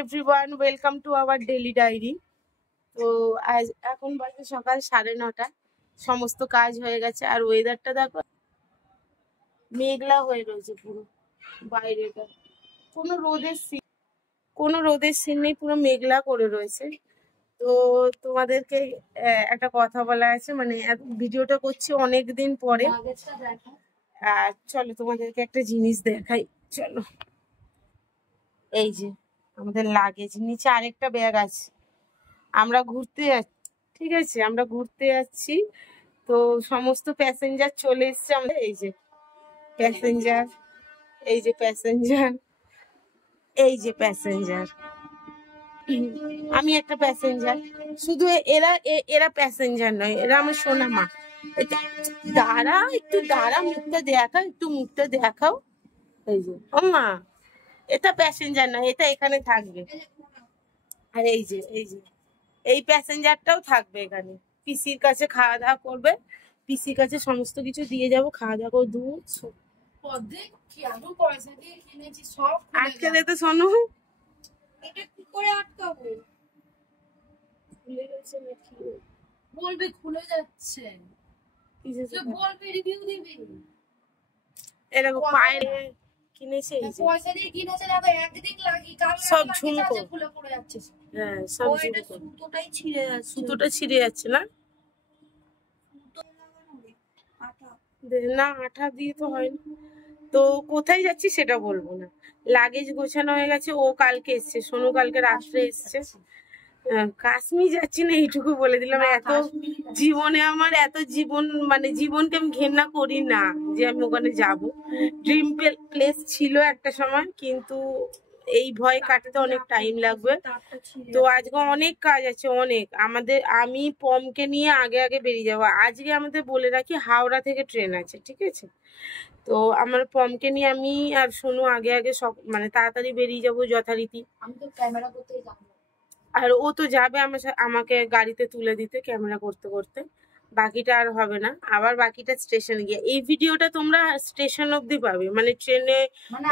Everyone, welcome to our daily diary. তো আজ এখন বাজে সকাল 9:30। সমস্ত কাজ হয়ে গেছে আর ওয়েদারটা দেখো, মেঘলা হয়ে রয়েছে পুরো বাইরেটা। কোনো রোদের সিন নেই, পুরো মেঘলা করে রয়েছে। তো তোমাদেরকে একটা কথা বলা আছে, মানে ভিডিওটা করছি অনেক দিন পরে। আর চলো তোমাদেরকে একটা জিনিস দেখাই, চলো। এই যে আমাদের লাগেজ, নিচে আরেকটা ব্যাগ আছে। আমরা ঘুরতে যাচ্ছি, ঠিক আছে, আমরা ঘুরতে যাচ্ছি। তো সমস্ত প্যাসেঞ্জার চলে এসছে। আমরা এই যে প্যাসেঞ্জার, এই যে প্যাসেঞ্জার, এই যে প্যাসেঞ্জার, আমি একটা প্যাসেঞ্জার। শুধু এরা প্যাসেঞ্জার নয়, এরা আমার সোনা মা। দাঁড়া একটু, দাঁড়া, মুখটা দেখাও, একটু মুখটা দেখাও। এই যে ও মা, এটা প্যাসেঞ্জার নয়, এটা এখানে থাকবে। আর এই যে এই প্যাসেঞ্জারটাও থাকবে এখানে, পিসির কাছে খাওয়া দাওয়া করবে। পিসির কাছে সমস্ত কিছু দিয়ে যাব, খাওয়া দাওয়া করে দুধ আটকে দে তো শোনো। এটা কি করে আটকাবো? খুলে গেছে নাকি? বলবে খুলে যাচ্ছে, বলবে রিভিউ দিবি। এরকম পায়ে কিনেছে, এই যে পয়সা দিয়ে কিনেছে, দেখো একদিন লাগি কাল সব ঝুমকো খুলে পড়ে যাচ্ছে। হ্যাঁ, সব ঝুমকো। সুতোটাই ছিঁড়ে যাচ্ছে, সুতোটা ছিঁড়ে যাচ্ছে না? না, আঠা দিয়ে তো হয় না। তো কোথায় যাচ্ছি সেটা বলবো না। লাগেজ গোছানো হয়ে গেছে। ও কালকে এসছে, সোনু কালকে রাত্রে এসছে। কাশ্মীর যাচ্ছি না, এইটুকু বলে দিলাম। এত জীবনে আমার এত মানে জীবনকে আমি ঘেন্না করি না যে আমি ওখানে যাব। ড্রিম প্লেস ছিল একটা সময়, কিন্তু এই ভয় কাটাতে অনেক টাইম লাগবে। তো আজকে অনেক কাজ আছে, অনেক। আমি পমকে নিয়ে আগে আগে বেরিয়ে যাবো। আজকে আমাদের বলে রাখি, হাওড়া থেকে ট্রেন আছে, ঠিক আছে। তো আমার পমকে নিয়ে আমি আর সোনু আগে আগে সব মানে তাড়াতাড়ি বেরিয়ে যাবো যথারীতি। আমি তো ক্যামেরা করতেই যাবো, আর ও তো যাবে আমাকে গাড়িতে তুলে দিতে ক্যামেরা করতে করতে। বাকিটা আর হবে না, আবার বাকিটা স্টেশনে গিয়ে। এই ভিডিওটা তোমরা স্টেশন অবধি পাবে, মানে ট্রেনে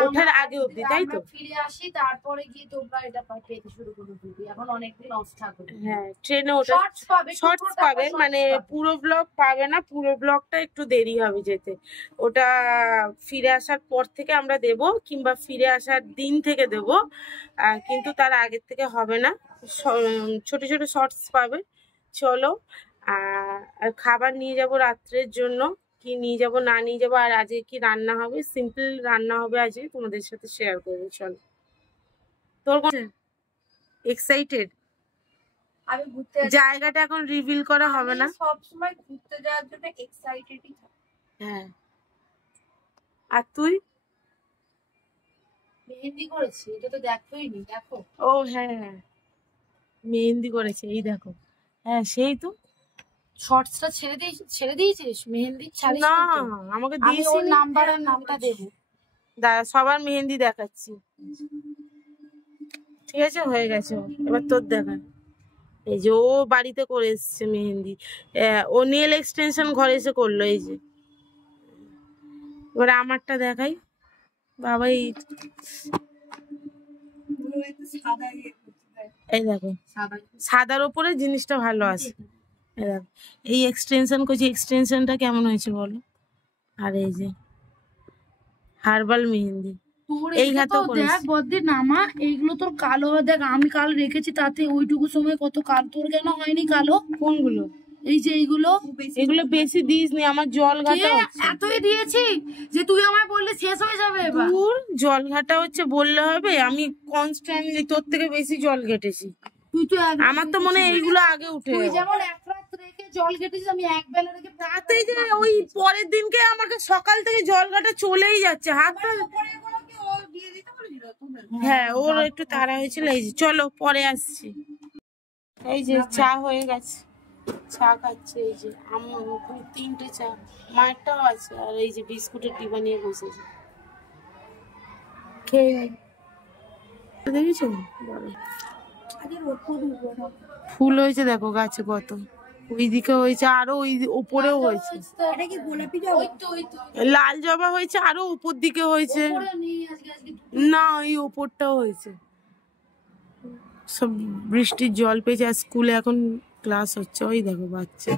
ওঠার আগে অবধি, তাই তো? ফিরে আসি তারপরে গিয়ে তোমরা এটা পেতে শুরু করে দিবি। এখন অনেকদিন অফ থাকবে। হ্যাঁ, ট্রেনে ওঠা শর্টস পাবে, মানে পুরো ব্লগ পাবে না। পুরো ব্লগটা একটু দেরি হবে যেতে। ওটা ফিরে আসার পর থেকে আমরা দেব, কিংবা ফিরে আসার দিন থেকে দেব, কিন্তু তার আগের থেকে হবে না। ছোট ছোট শর্টস পাবে। চলো। আর খাবার নিয়ে যাব রাত্রের জন্য, কি নিয়ে যাব না নিয়ে যাব, আর আজকে কি রান্না হবে। সিম্পল রান্না হবে আজকে, তোমাদের সাথে শেয়ার করবো। চলো। তোর এক্সাইটেড? আমি ঘুরতে জায়গাটা এখন রিভিল করা হবে না। সব সময় ঘুরতে যাওয়ার জন্য এক্সাইটেডই থাকি। হ্যাঁ। আর তুই? মেহেন্দি করেছি, এটা তো দেখোই নি, দেখো। ও হ্যাঁ, মেহেন্দি করেছে, এই দেখো। হ্যাঁ, সেই তো। শর্টসটা ছেড়ে দিয়েছিস? মেহেন্দি ছাড়িস না, না? আমাকে আমি দিয়েছিস। ওর নাম্বার আর নামটা দেব। দাঁড়া, সবার মেহেন্দি দেখাচ্ছি। ঠিক আছে, হয়ে গেছে। এবার তোর দেখা। এই যে ও বাড়িতে করে এসছে মেহেন্দি। ও নেল এক্সটেনশন ঘরে এসে করলো। এই যে এবার আমারটা দেখাই। বাবা, এই দেখো, সাদার ওপরে জিনিসটা ভালো আছে। এই দেখো, এই এক্সটেনশন করছি। এক্সটেনশনটা কেমন হয়েছে বলো? আর এই যে হার্বাল মেহেন্দি, এই হাতেও দেখ বদ্দি নামা। এইগুলো তোর কালো হয়, দেখ আমি কাল রেখেছি, তাতে ওইটুকু সময় কত কালো। তোর কেন হয়নি কালো? কোনগুলো? এই যে এইগুলো বেশি দিস নি, আমার জল ঘাটা হচ্ছে। এতই দিয়েছি যে তুই আমায় বললে শেষ হয়ে যাবে। এবার তোর জল ঘাটা হচ্ছে বললে হবে? আমি কনস্ট্যান্টলি তোর থেকে বেশি জল ঘেটেছি। তুই তো আমার তো মনে হয় এইগুলো আগে উঠে। তুই যেমন এক রাত রেখে জল ঘেটেছিস, আমি এক বেলা রেখে তাতেই যে ওই পরের দিনকে আমাকে সকাল থেকে জল ঘাটা চলেই যাচ্ছে। হাতটা হ্যাঁ, ওর একটু তাড়া হয়েছিল। এই যে চলো, পরে আসছি। এই যে চা হয়ে গেছে, চা খাচ্ছে। এই যে আমার 3টে চা, মায়েরটাও আছে। আর এই যে বিস্কুটের ডিবা নিয়ে বসেছে, খেয়ে দেখেছো? ফুল হয়েছে দেখো গাছে কত। ওইদিকে হয়েছে, আরো ওই উপরেও হয়েছে। লাল জবা হয়েছে, আরো উপর দিকে হয়েছে। না, ওই উপরটাও হয়েছে। সব বৃষ্টির জল পেয়েছে। আর স্কুলে এখন ক্লাস হচ্ছে, ওই দেখো বাচ্চা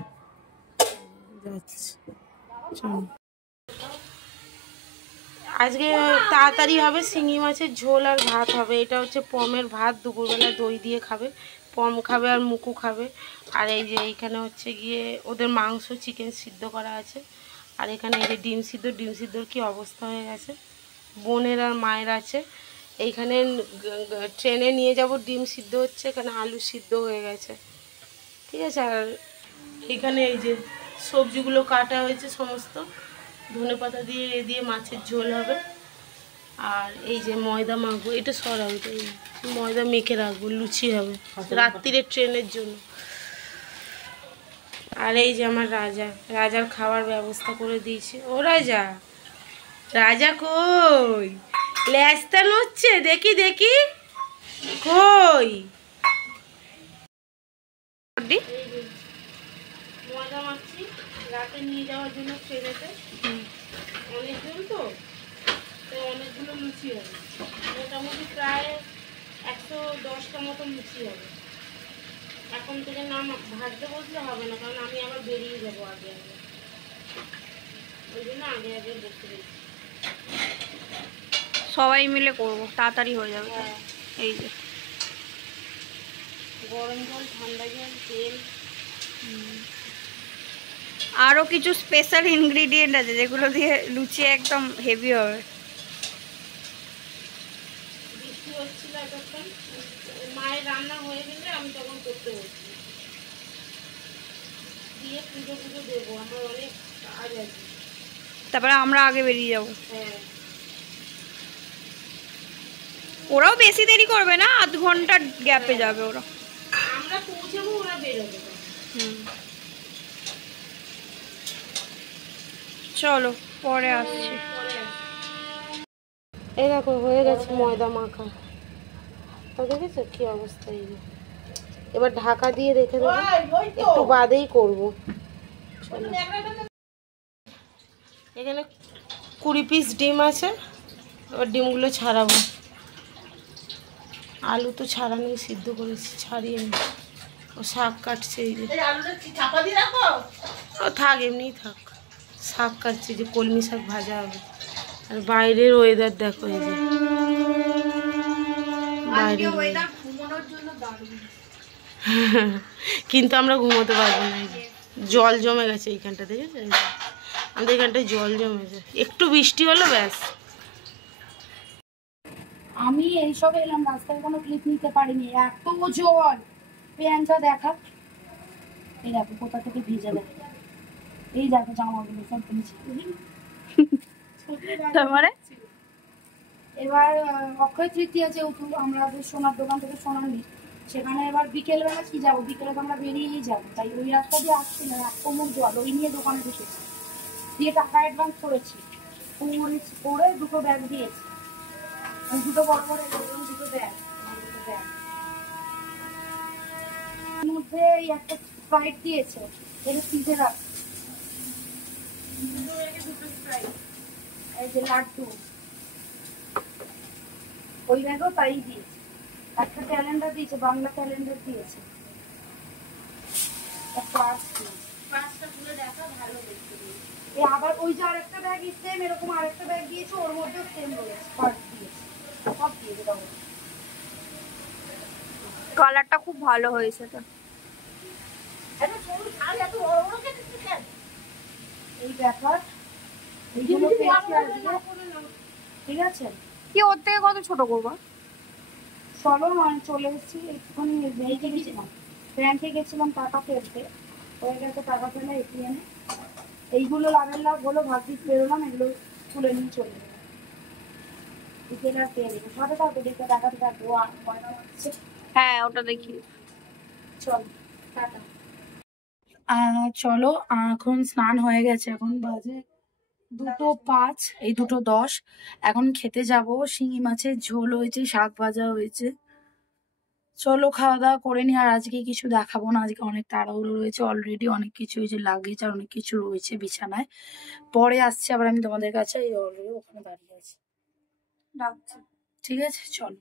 যাচ্ছে। চলো আজকে তাড়াতাড়ি হবে, শিঙি মাছের ঝোল আর ভাত হবে। এটা হচ্ছে পমের ভাত, দুপুরবেলা দই দিয়ে খাবে, পম খাবে আর মুকু খাবে। আর এই যে এইখানে হচ্ছে গিয়ে ওদের মাংস চিকেন সিদ্ধ করা আছে। আর এখানে এই যে ডিম সিদ্ধ, ডিম সিদ্ধর কী অবস্থা হয়ে গেছে। বোনের আর মায়ের আছে। এইখানে ট্রেনে নিয়ে যাব, ডিম সিদ্ধ হচ্ছে, এখানে আলু সিদ্ধ হয়ে গেছে, ঠিক আছে। আর এখানে এই যে সবজিগুলো কাটা হয়েছে সমস্ত, ধনেপাতা দিয়ে দিয়ে মাছের ঝোল হবে। আর এই যে ময়দা মাখবো, এটা সরাও, এটা ময়দা মেখে রাখবো, লুচি হবে রাত্রিরে ট্রেনের জন্য। আর এই যে আমার রাজা, রাজার খাওয়ার ব্যবস্থা করে দিয়েছি। ও রাজা, রাজা কই? ল্যাজটা নড়ছে, দেখি দেখি কই। ময়দা মাখছি রাতে নিয়ে যাওয়ার জন্য ট্রেনেতে, অনেকজন তো, অনেকগুলো লুচি হবে, মোটামুটি প্রায় 110টা মতো লুচি হবে। এখন থেকে না ভাজতে বসলে হবে না, কারণ আমি আবার বেরিয়ে যাবো আগে আগে, ওই জন্য আগে আগে বসতে দিচ্ছি। সবাই মিলে করবো, তাড়াতাড়ি হয়ে যাবে। হ্যাঁ, এই যে গরম জল, ঠান্ডা জল, তেল, আরও কিছু স্পেশাল ইনগ্রিডিয়েন্ট আছে যেগুলো দিয়ে লুচি একদম হেভি হবে। বৃষ্টি হচ্ছিল এতক্ষণ, মায়ের রান্না হয়ে গেলে আমি তখন করতে বসছি, দিয়ে পুজো পুজো দেবো, আমার অনেক কাজ আছে। তারপরে আমরা আগে বেরিয়ে যাব। হ্যাঁ, ওরাও বেশি দেরি করবে না, আধ ঘন্টার গ্যাপে যাবে ওরা। আমরা পৌঁছাবো, ওরা বেরোবে। চলো পরে আসছি। এই দেখো হয়ে গেছে ময়দা মাখা, তো দেখেছো কি অবস্থা। এই যে এবার ঢাকা দিয়ে রেখে দেবো, একটু বাদেই করবো। এখানে 20 পিস ডিম আছে, এবার ডিমগুলো ছাড়াবো। আলু তো ছাড়ানো, সিদ্ধ করেছি, ছাড়িয়ে নি। ও শাক কাটছে, এই যে ও থাক, এমনিই থাক। শাক কাটছে, যে কলমি শাক ভাজা হবে। আর বাইরের ওয়েদার দেখো, এই যে বাইরের ওয়েদার ঘুমানোর জন্য দারুণ। কিন্তু আমরা ঘুমোতে পারবো না, এই যে জল জমে গেছে এইখানটা, দেখেছো? আমাদের এখানটায় জল জমেছে, একটু বৃষ্টি হলো ব্যাস। আমি এইসব এলাম, রাস্তায় কোনো ক্লিপ নিতে পারিনি, এত জল। প্যান্টটা দেখা, এই দেখো কোথা থেকে ভিজে দেয়, এই দেখো জামাগুলো সব ভিজে। তারপরে এবার অক্ষয় তৃতীয়া যেহেতু আমরা যে সোনার দোকান থেকে সোনা নিই, সেখানে এবার বিকেলবেলা কি যাবো, বিকেলে তো আমরা বেরিয়েই যাবো, তাই ওই রাস্তা দিয়ে আসছি না, এক কোমর জল, ওই নিয়ে দোকানে বসেছি, দিয়ে টাকা অ্যাডভান্স করেছি, করে দুটো ব্যাগ দিয়েছি, দুটো বড় বড় দুটো ব্যাগ, এর মধ্যে এই একটা স্প্রাইট দিয়েছে, এটা ফ্রিজে রাখ, এই যে লাড্ডু, ওই ব্যাগও তাই দিয়েছে, একটা ক্যালেন্ডার দিয়েছে, বাংলা ক্যালেন্ডার দিয়েছে, আবার ওই যে আরেকটা ব্যাগ সেম এরকম আরেকটা ব্যাগ দিয়েছে, ওর মধ্যেও সেম রয়েছে, পার্স দিয়েছে, সব দিয়েছে। কালারটা খুব ভালো হয়েছে তো। এই ব্যাপার, ঠিক আছে। কি ওর থেকে কত ছোট করবো? চলো চলে এসেছি, একটুখানি ব্যাংকে গেছিলাম, ব্যাংকে গেছিলাম টাকা ফেলতে, হয়ে গেছে টাকা ফেলে এটিএমে, এইগুলো লাভের লাভ হলো, ভাগ্যিস বেরোলাম, এগুলো তুলে নিয়ে চলে গেলাম, বিকেলে আর পেয়ে দেবো, সাথে সাথে দেখতে টাকাতে থাকবো, হ্যাঁ ওটা দেখি। চলো টাটা। চলো এখন স্নান হয়ে গেছে, এখন বাজে 2:05, এই 2:10, এখন খেতে যাব। শিঙি মাছের ঝোল হয়েছে, শাক ভাজা হয়েছে, চলো খাওয়া দাওয়া করে নি। আর আজকে কিছু দেখাবো না, আজকে অনেক তাড়াহুড়ো রয়েছে, অলরেডি অনেক কিছু হয়েছে, লাগেজ আর অনেক কিছু রয়েছে বিছানায়, পরে আসছি আবার আমি তোমাদের কাছে, এই অলরেডি ওখানে দাঁড়িয়ে আছি, ডাকছি, ঠিক আছে চলো।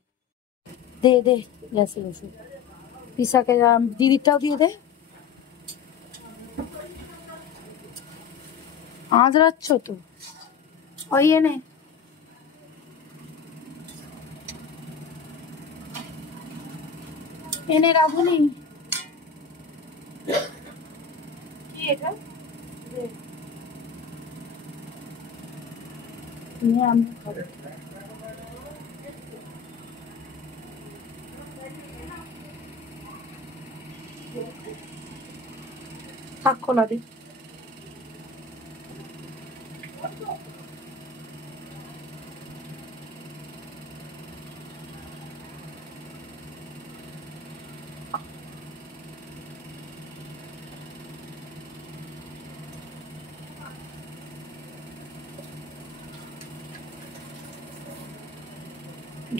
দে দে গ্যাসের ওষুধ পিসাকে দিদিরটাও দিয়ে দে। আঁচড়াচ্ছ তো ওই এনে এনে রাখুনি কি এটা? নিয়ে আমি খাবো। থাক খোলা দে।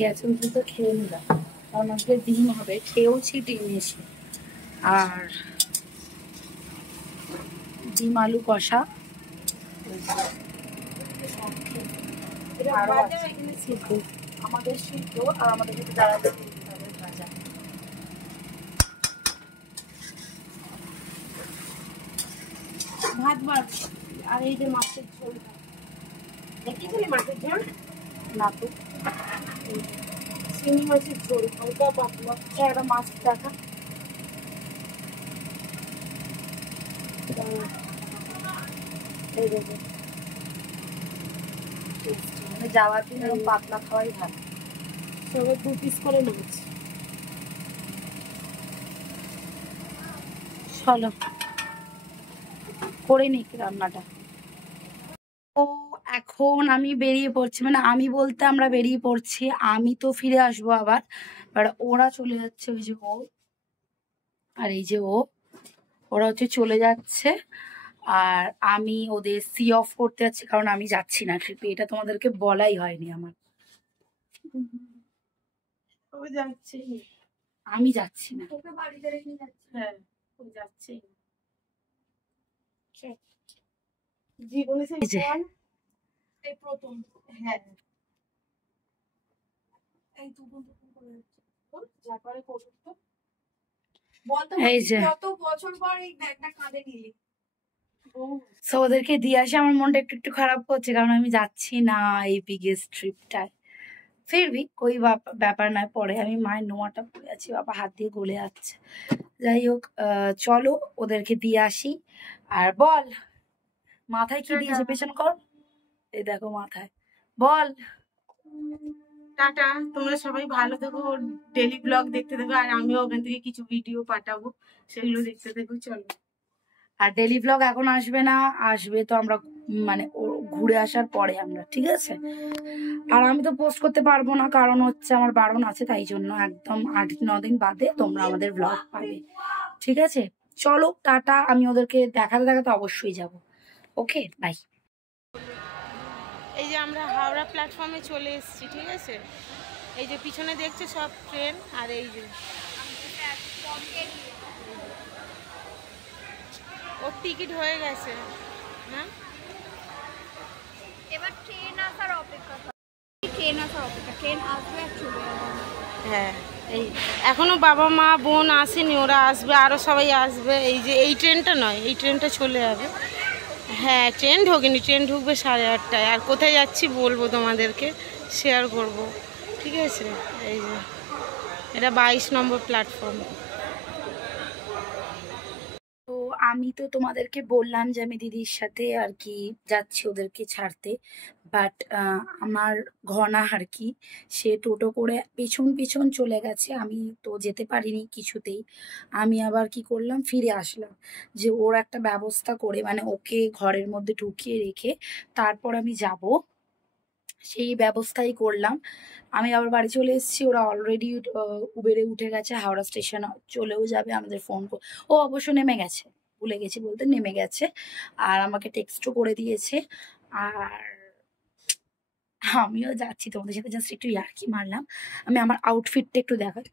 গ্যাসের ওষুধটা খেয়ে নিলাম কারণ আজকে ডিম হবে, খেয়েওছি ডিম এসে। আর ডিম আলু কষা এটা আরো ভাজা আছে। এখানে সিদ্ধ। আমাদের সিদ্ধ আর আমাদের যদি দাঁড়াতে ভাজা। ভাত ভাত আর এই যে মাছের ঝোল। দেখেছিলি মাছের ঝোল? না তো চিংড়ি মাছের ঝোল হালকা পাতলা। একটা মাছ দেখা এই দেখো মানে যাওয়ার দিন এরকম পাতলা খাওয়াই ভালো। সবে 2 পিস করে মাছ। চলো করে নিক রান্নাটা। তো এখন আমি বেরিয়ে পড়ছি, মানে আমি বলতে আমরা বেরিয়ে পড়ছি, আমি তো ফিরে আসবো আবার, বাট ওরা চলে যাচ্ছে। ওই যে ও আর এই যে ও, ওরা হচ্ছে চলে যাচ্ছে। আর আমি ওদের সি অফ করতে যাচ্ছি কারণ আমি যাচ্ছি না ট্রিপে, এটা তোমাদেরকে বলাই হয়নি আমার। ও যাচ্ছে। আমি যাচ্ছি না। ওকে বাড়িতে রেখে যাচ্ছে। হ্যাঁ ও যাচ্ছে। জীবনে সে এই যে এই প্রথম। হ্যাঁ এই তুকুন তুকুন করে যাচ্ছে। যা করে করুক তো। বলতো এই যে কত বছর পর এই ব্যাগটা কাঁধে নিলি? সো ওদেরকে দিয়ে আসে আমার মনটা একটু একটু খারাপ করছে কারণ আমি যাচ্ছি না এই বিগেস্ট ট্রিপটায়। ফিরবি কই ব্যাপার নয়, পরে আমি মায়ের নোয়াটা পড়ে আছি, বাবা হাত দিয়ে গলে যাচ্ছে। যাই হোক চলো ওদেরকে দিয়ে আসি। আর বল মাথায় কি দিয়েছে, পেছন কর, এই দেখো মাথায়, বল। টাটা, তোমরা সবাই ভালো থেকো, ডেলি ব্লগ দেখতে থাকো আর আমিও ওখান থেকে কিছু ভিডিও পাঠাবো, সেগুলো দেখতে থাকো। চলো। আর ডেলি ব্লগ এখন আসবে না, আসবে তো আমরা মানে ঘুরে আসার পরে আমরা, ঠিক আছে। আর আমি তো পোস্ট করতে পারবো না কারণ হচ্ছে আমার বারণ আছে, তাই জন্য একদম 8-9 দিন বাদে তোমরা আমাদের ব্লগ পাবে, ঠিক আছে। চলো টাটা, আমি ওদেরকে দেখাতে দেখাতে অবশ্যই যাব। Okay bye. এই যে আমরা হাওড়া প্ল্যাটফর্মে চলে এসেছি, ঠিক আছে। এই যে পিছনে দেখছো সব ট্রেন, আর এই যে ওর টিকিট হয়ে গেছে। হ্যাঁ এবার ট্রেন আসার অপেক্ষা, ট্রেন আসার অপেক্ষা, ট্রেন আসবে আর চলে যাবে। হ্যাঁ এই এখনো বাবা মা বোন আসেনি, ওরা আসবে, আরও সবাই আসবে। এই যে এই ট্রেনটা নয়, এই ট্রেনটা চলে যাবে। হ্যাঁ ট্রেন ঢোকেনি, ট্রেন ঢুকবে 8:30টায়। আর কোথায় যাচ্ছি বলবো তোমাদেরকে, শেয়ার করব, ঠিক আছে। এই যে এটা 22 নম্বর প্ল্যাটফর্ম। তো আমি তো তোমাদেরকে বললাম যে আমি দিদির সাথে আর কি যাচ্ছি ওদেরকে ছাড়তে, বাট আমার ঘনা আর কি সে টোটো করে পিছন পিছন চলে গেছে, আমি তো যেতে পারিনি কিছুতেই। আমি আবার কি করলাম, ফিরে আসলাম যে ওর একটা ব্যবস্থা করে মানে ওকে ঘরের মধ্যে ঢুকিয়ে রেখে তারপর আমি যাব, সেই ব্যবস্থাই করলাম। আমি আবার বাড়ি চলে এসেছি, ওরা অলরেডি উবেরে উঠে গেছে, হাওড়া স্টেশন চলেও যাবে। আমাদের ফোন ও অবশ্য নেমে গেছে, ভুলে গেছি বলতে, নেমে গেছে আর আমাকে টেক্সটও করে দিয়েছে। আর আমিও যাচ্ছি, তোমাদের সাথে জাস্ট একটু ইয়ার্কি মারলাম। আমি আমার আউটফিটটা একটু দেখাই,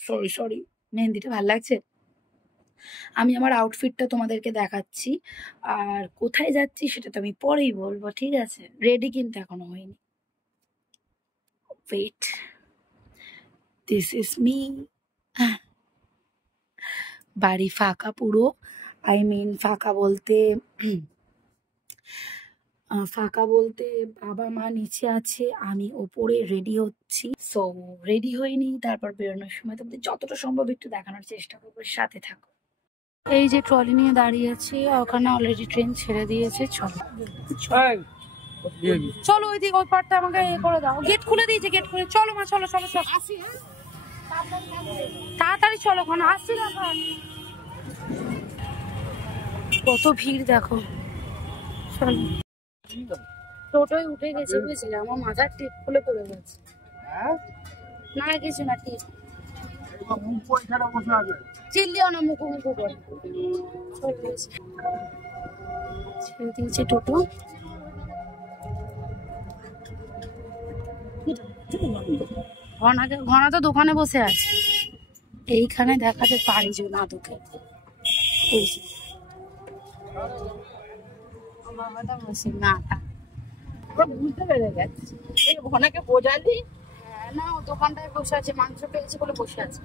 সরি সরি, মেহেন্দিটা ভালো লাগছে। আমি আমার আউটফিটটা তোমাদেরকে দেখাচ্ছি, আর কোথায় যাচ্ছি সেটা তো আমি পরেই বলবো, ঠিক আছে। রেডি কিন্তু এখনো হয়নি, ওয়েট। This is me. বাড়ি ফাঁকা পুরো, আই মিন ফাঁকা বলতে বাবা মা নিচে আছে, আমি ওপরে রেডি হচ্ছি। সো রেডি হয়নি, তারপর বেরোনোর সময় তোমাদের যতটা সম্ভব একটু দেখানোর চেষ্টা করবো, সাথে থাকো। এই যে ট্রলি নিয়ে দাঁড়িয়ে আছি, ওখানে অলরেডি ট্রেন ছেড়ে দিয়েছে। চলো চলো ওই দিকে, ওই পারটা আমাকে এ করে দাও, গেট খুলে দিয়েছে, গেট খুলে। চলো মা, চলো চলো চলো, তাড়াতাড়ি চলো, ওখানে আসছি না। কত ভিড় দেখো। চলো, টোটোয় উঠে গেছে, বুঝলে আমার মাথার টিপ খুলে পড়ে গেছে। না কিছু না, টিপ চিল্লিও না, মুখো মুখো করে ছেড়ে দিয়েছে টোটো। ঘনা তো দোকানে বসে আছে, এইখানে দেখাতে পারি যে না তোকে। বুঝতে পেরে গেছে, ঘনাকে বোঝালি। হ্যাঁ না, ও দোকানটায় বসে আছে, মাংস পেয়েছে বলে বসে আছে।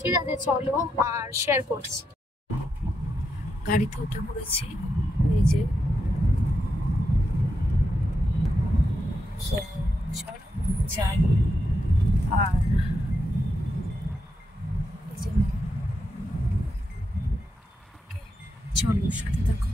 ঠিক আছে চলো, আর শেয়ার করছি। গাড়িতে উঠে পড়েছি, এই যে চলো যাই। আর এই যে চলো, সাথে দেখো।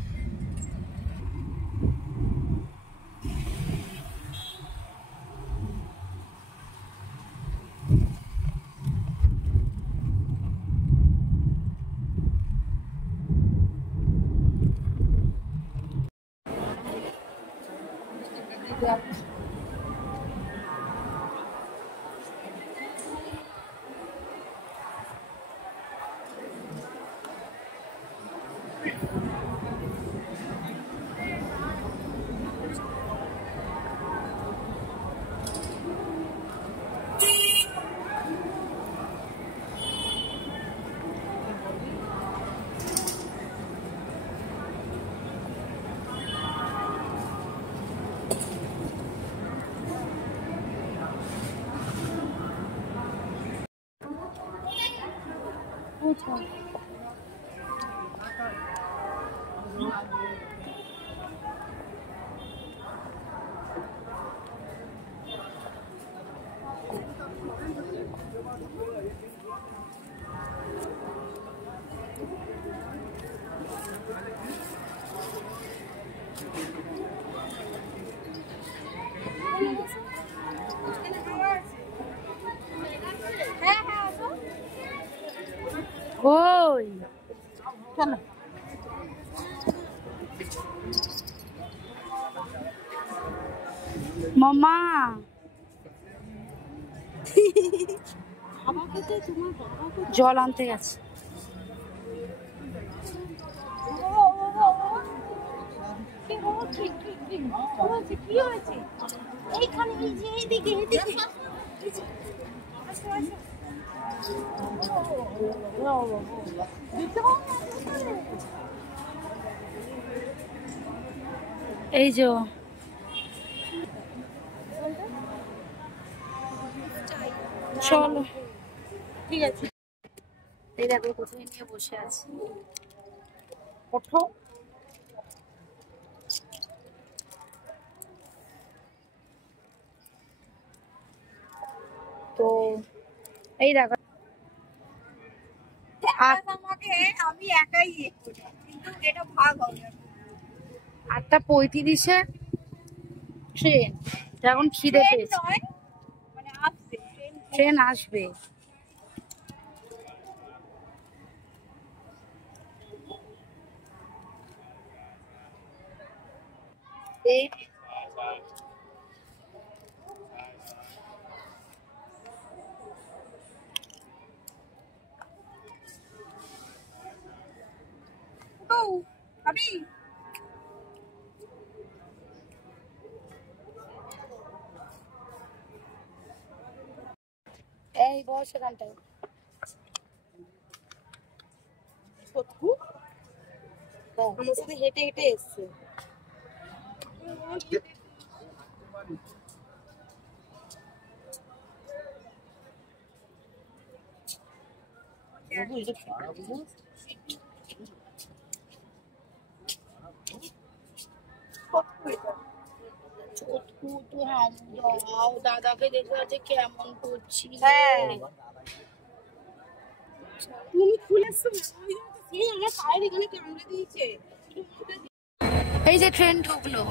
ওই চলো, মামা জল আনতে গেছে। কি হয়েছে এইখানে? এই যে এইদিকে, এইদিকে এই যে চলো, ঠিক আছে। এই দেখো কোথায় নিয়ে বসে আছি, ওঠো। তো এই দেখো, আমাকে আমি একাই কিন্তু এটা ভাগ হবে। 8:35 ট্রেন, এখন খিদে পেয়েছে, মানে আসবে ট্রেন আসবে। আমি এই বস এখানটায়। আমার সাথে হেঁটে হেঁটে এসছে। দাদাকে দেখে আছে কেমন করছি। হ্যাঁ তুমি খুলেছো আমার পায়ের এখানে কামড়ে দিয়েছে। এই যে ট্রেন ঢুকলো।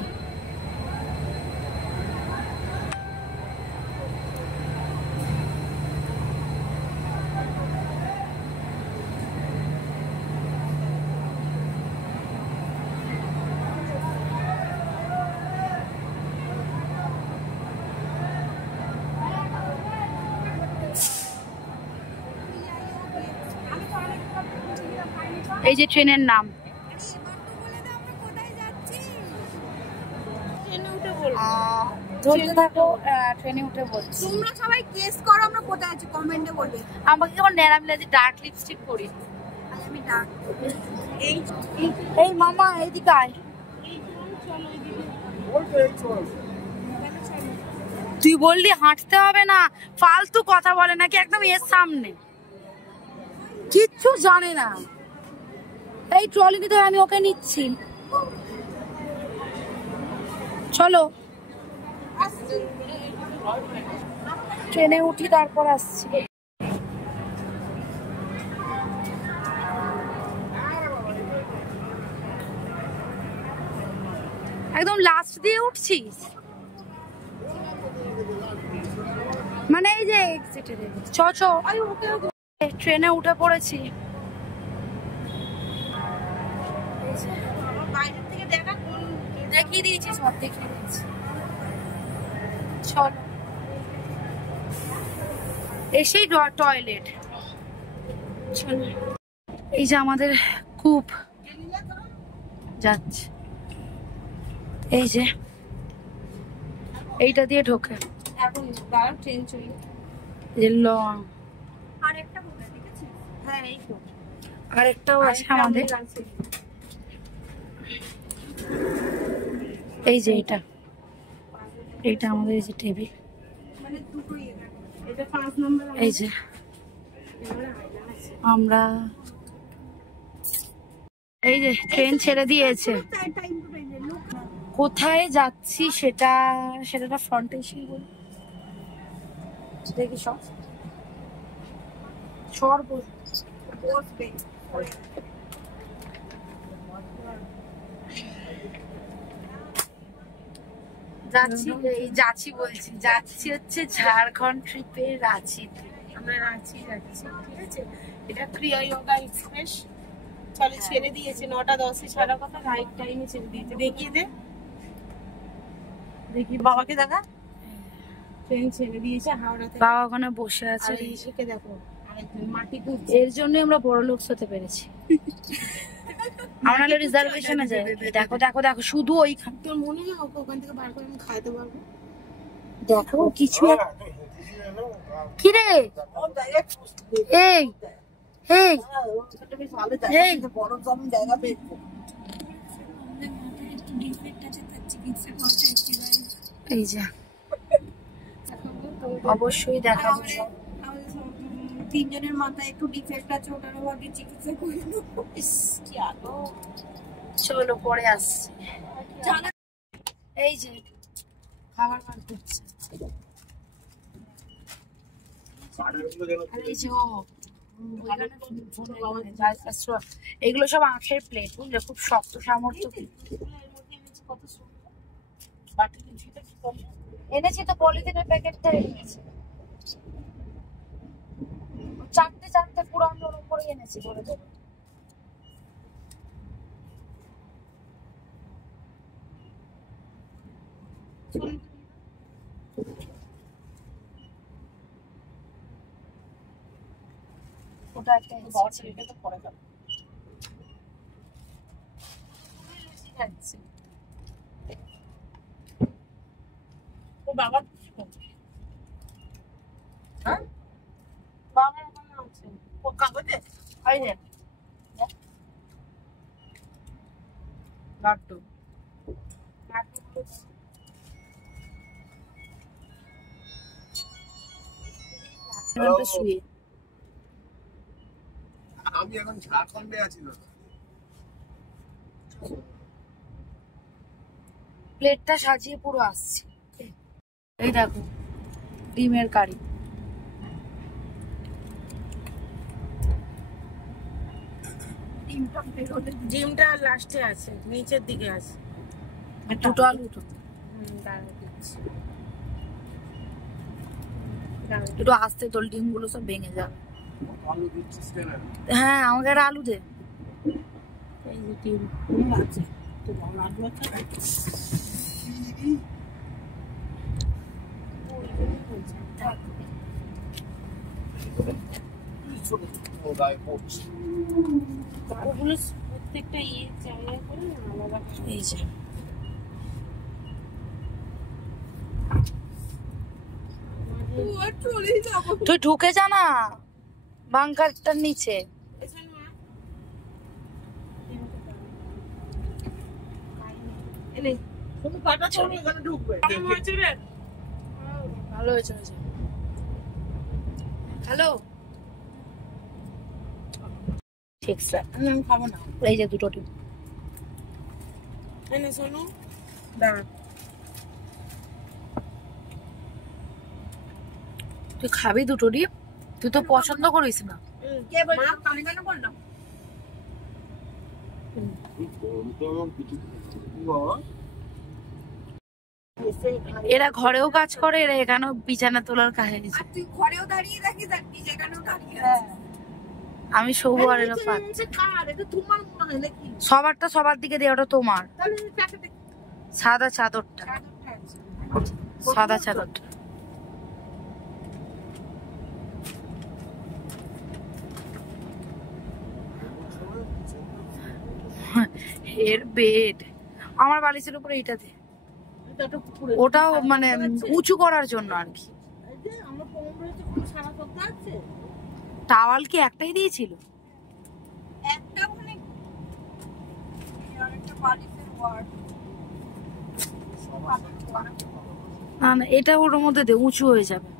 এই যে ট্রেনের নাম। ধরতে থাকো, ট্রেনে উঠে বলছি। তোমরা সবাই গেস করো আমরা কোথায় আছি, কমেন্টে বলবে। আমাকে কেমন ন্যাড়া মিলে ডার্ক লিপস্টিক করি আমি ডাক এই মামা এইদিকে আয়। তুই বললি হাঁটতে হবে না, ফালতু কথা বলে নাকি একদম এর সামনে, কিচ্ছু জানে না। এই ট্রলি নিতে আমি ওকে নিচ্ছি, চলো ট্রেনে উঠি তারপর আসছি। একদম লাস্ট দিয়ে উঠছিস মানে এই যে এক্সিটে চ চ। ট্রেনে উঠে পড়েছি। বাইরে থেকে দেখা দেখিয়ে দিয়েছি, সব দেখিয়ে দিয়েছি। চলো এসেই টয়লেট। চলো এই যে আমাদের কূপ যাচ্ছে, এই যে এইটা দিয়ে ঢোকে। এখন দাঁড়াও ট্রেন চলে লং আরেকটা কোথায়, ঠিক আছে? হ্যাঁ এই তো আরেকটাও আছে আমাদের। এই যে এটা এইটা আমাদের এই যে টেবিল, মানে দুটোই এটা 5 নম্বর। এই যে আমরা এই যে ট্রেন ছেড়ে দিয়েছে। কোথায় যাচ্ছি সেটা ফ্রন্টে এসে বলি। দেখি সব বসবে যাচ্ছি হচ্ছে ঝাড়খণ্ড ট্রিপে, রাঁচিতে। আমরা রাঁচি যাচ্ছি, ঠিক আছে। এটা ক্রিয়া যোগা এক্সপ্রেস। চলো ছেড়ে দিয়েছে 9টা 10-এ ছাড়া কথা, রাইট টাইমে ছেড়ে দিয়েছে। দেখিয়ে দে, দেখি বাবাকে দেখা। ট্রেন ছেড়ে দিয়েছে হাওড়াতে। বাবা ওখানে বসে আছে। আর এসে দেখো আরেকজন মাটি খুঁজছে। এর জন্য আমরা বড় লোক হতে পেরেছি। আমরা রিজার্ভেশনে যাই। দেখো দেখো দেখো শুধু ওইখানে। তোর মনে হয় ওকে ওখান থেকে বার করে আমি খাইতে পারবো? দেখো কিছু কি রে, এই এই এই এই যে অবশ্যই দেখাবো। তিনজনের মাথায় একটু ডিফেক্ট আছে, ওটার আগে চিকিৎসা করে দেবো। চলো পরে আসছি। এই যে খাবার বার করছে। এই যে এগুলো সব আখের প্লেট, বুঝলে, খুব শক্ত সামর্থ্য। এনেছি তো পলিথিনের প্যাকেটটা এনেছি, চারটে চারটে পুরো আমি ওর উপরে এনেছি ধরে ধরে। ওটা একটা পরে খাচ্ছে। ও বাবা হ্যাঁ বাবা ওখানে আছে। ও কাগজে এই যে লাড্ডু শুয়ে আমি এখন ঝাড়খণ্ডে আছি না। প্লেটটা সাজিয়ে পুরো আসছে। এই দেখো ডিমের কারি। ডিমটা লাস্টে আছে, নিচের দিকে আছে। দুটো আলু তো দাঁড়া দিচ্ছি। একটু আস্তে তোল, ডিমগুলো সব ভেঙে যাবে। আলু দিচ্ছিস কেন? হ্যাঁ আমাকে একটা আলু দে। এই যে ডিম আছে, তো আলু আছে। ও গায়ে পড়ছে। ওগুলো প্রত্যেকটা জায়গায় করে আলাদা। এই যে তুই ঢুকে যা না বাংকারটার নিচে। ভালো হয়েছে। হ্যালো ঠিক স্যার, আমি খাবো না। এই যে দুটো ডিম। শোনো দাঁড়া, তুই খাবি দুটো ডিম? তুই তো পছন্দ করিস না। এরা ঘরেও কাজ করে, এরা এখানেও বিছানা তোলার কাজ। তুই ঘরেও দাঁড়িয়ে থাকিস আর যেখানেও দাঁড়িয়ে আমি শোবো আর এরা পাচ্ছে। সবারটা সবার দিকে দে, ওটা তোমার। সাদা চাদরটা, সাদা চাদরটা। এর বেড আমার বালিশের উপরে এইটা দে। ওটাও মানে উঁচু করার জন্য আর কি। টাওয়াল কি একটাই দিয়েছিল? না না, এটা ওর মধ্যে দে, উঁচু হয়ে যাবে।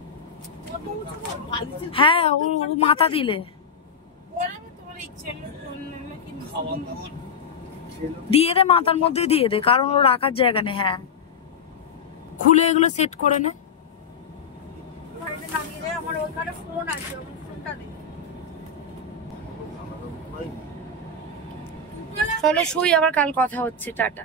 হ্যাঁ ও মাথা দিলে দিয়ে দে, মাথার মধ্যে দিয়ে দে, কারণ ও রাখার জায়গা নেই। হ্যাঁ খুলে এগুলো সেট করে নে। আমার ওখানে ফোন আছে, ফোনটা দে। চলো শুই, আবার কাল কথা হচ্ছে। টাটা।